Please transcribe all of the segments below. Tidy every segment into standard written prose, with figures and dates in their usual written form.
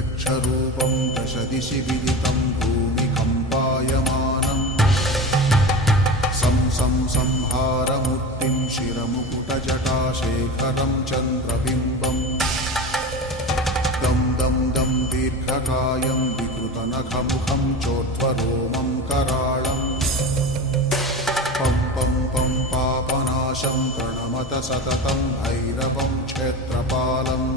यक्षरूपं दशदिशि विदितं भूमिकम्पायमानं संहारमूर्तिं शिरमुकुटजटाशेखरं चन्द्रबिम्बं दं दं दं दीर्घकायं विकृतनखमुखं चोर्ध्वरोमं कराळं पं पं पं पापनाशं प्रणमत सततं भैरवं क्षेत्रपालम्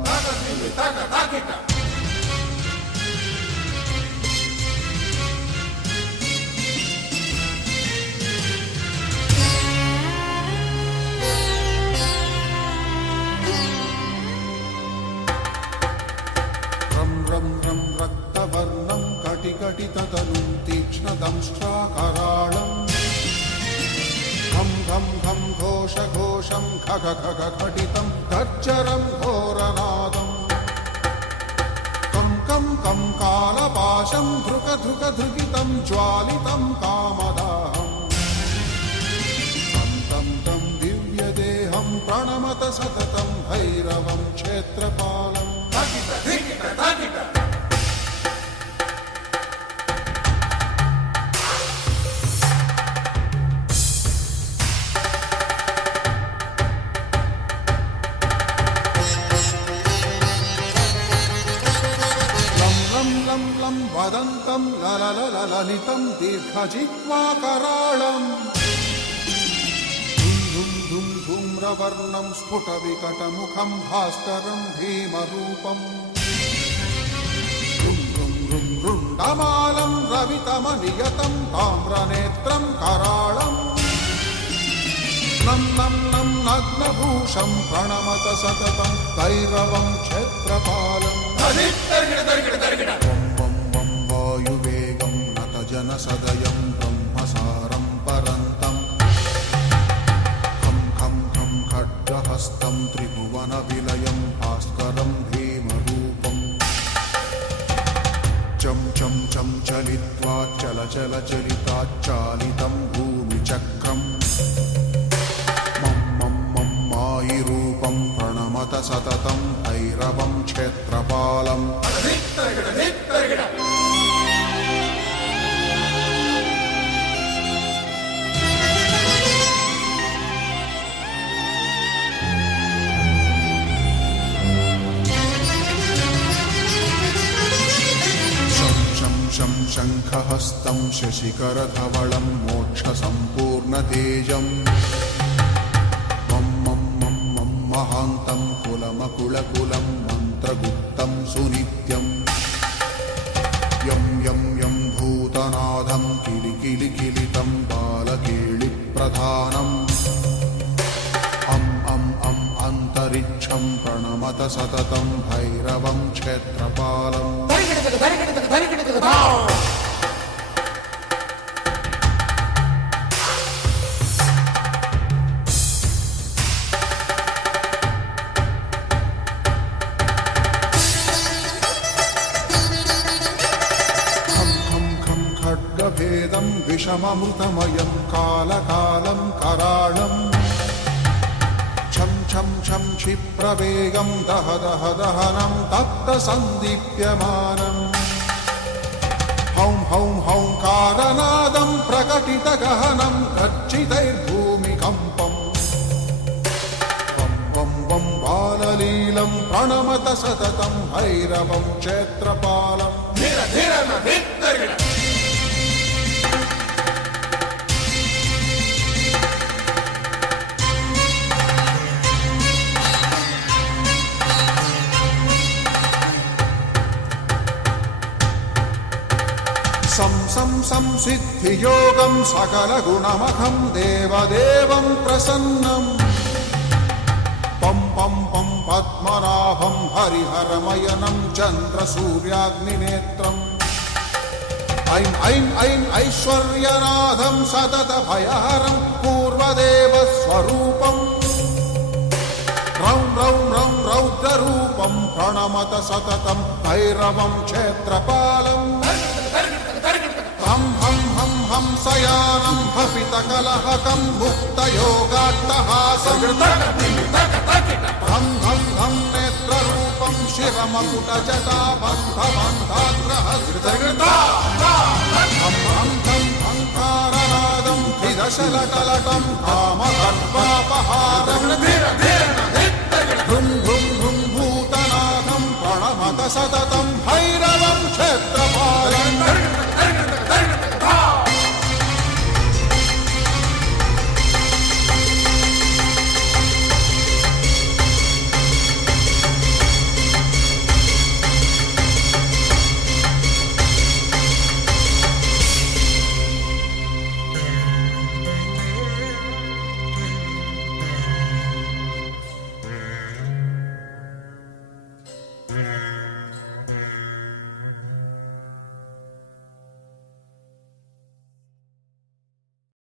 रं रक्तवर्णं कटिकटिततनुं तीक्ष्णदंष्ट्राकराळम् घं घं घं घोषघोषं खग खग खटितं गर्जरं घोरनादम् कं कं कं कालपाशं धृक धृक धृगितं ज्वालितं कामदाहम् तं तं दिव्यदेहं प्रणमत सततं भैरवं क्षेत्रपालम् लं लं वदन्तं ललितं दीर्घजिह्वाकराळम् धुं धुं धूम्रवर्णं स्फुटविकटमुखं भास्करं भीमरूपम् रुं रुं रुं रुण्डमालं रवितमनियतं ताम्रनेत्रं कराळम् नं नं नं नग्नभूषं प्रणमत सततं भैरवं क्षेत्रपालम् वायुवेगं नतजनसदयं ब्रह्मसारं परन्तं खं खं खं खड्गहस्तं त्रिभुवनविलयं भास्करं भीमरूपम् चं चं चं चलित्वा चल चल चलिताच्चालितं भूमिचक्रम् मं मं मं मायिरूपं प्रणमत सततं भैरवं क्षेत्रपालम् शं शङ्खहस्तं शशिकरधवलं मोक्षसम्पूर्णतेजम् मं मं मं मं महान्तं कुलमकुलकुलं मन्त्रगुप्तं सुनित्यम् यं यं यं भूतनाथं किलिकिलिकिलितं बालकेलिप्रधानम् अं अं अं अन्तरिक्षं प्रणमत सततं भैरवं क्षेत्रपालम् खड्गभेदं विषममृतमयं कालकालं कराळम् छं छं छं क्षिप्रवेगं दह दह दहनं तप्तसन्दीप्यमानम् हौं हौं हौंकारनादं प्रकटितगहनं गर्जितैर्भूमिकम्पम् वं वं वं बाललीलं प्रणमत सततं भैरवं क्षेत्रपालम् संसिद्धियोगं सकलगुणमखं देवदेवं प्रसन्नं पं पं पं पद्मनाभं हरिहरमयनं चन्द्रसूर्याग्निनेत्रम् ऐं ऐं ऐं ऐश्वर्यनाथं सततभयहरं पूर्वदेवस्वरूपम् रौं रौं रौं रौद्ररूपं प्रणमत सततं भैरवं क्षेत्रपालम् हं हं हं హంసయానం హపితకలహకం ముక్తయోగాట్టహాసం ధం ధం ధం నేత్రరూపం శిరమకుటజటాబంధబంధాగ్రహస్తం అంకారనాదం ధిదశలటలటం కామగర్వాపహారం భృం భృం భృం భూతనాథం ప్రణమత సతతం భైరవం క్షేత్రం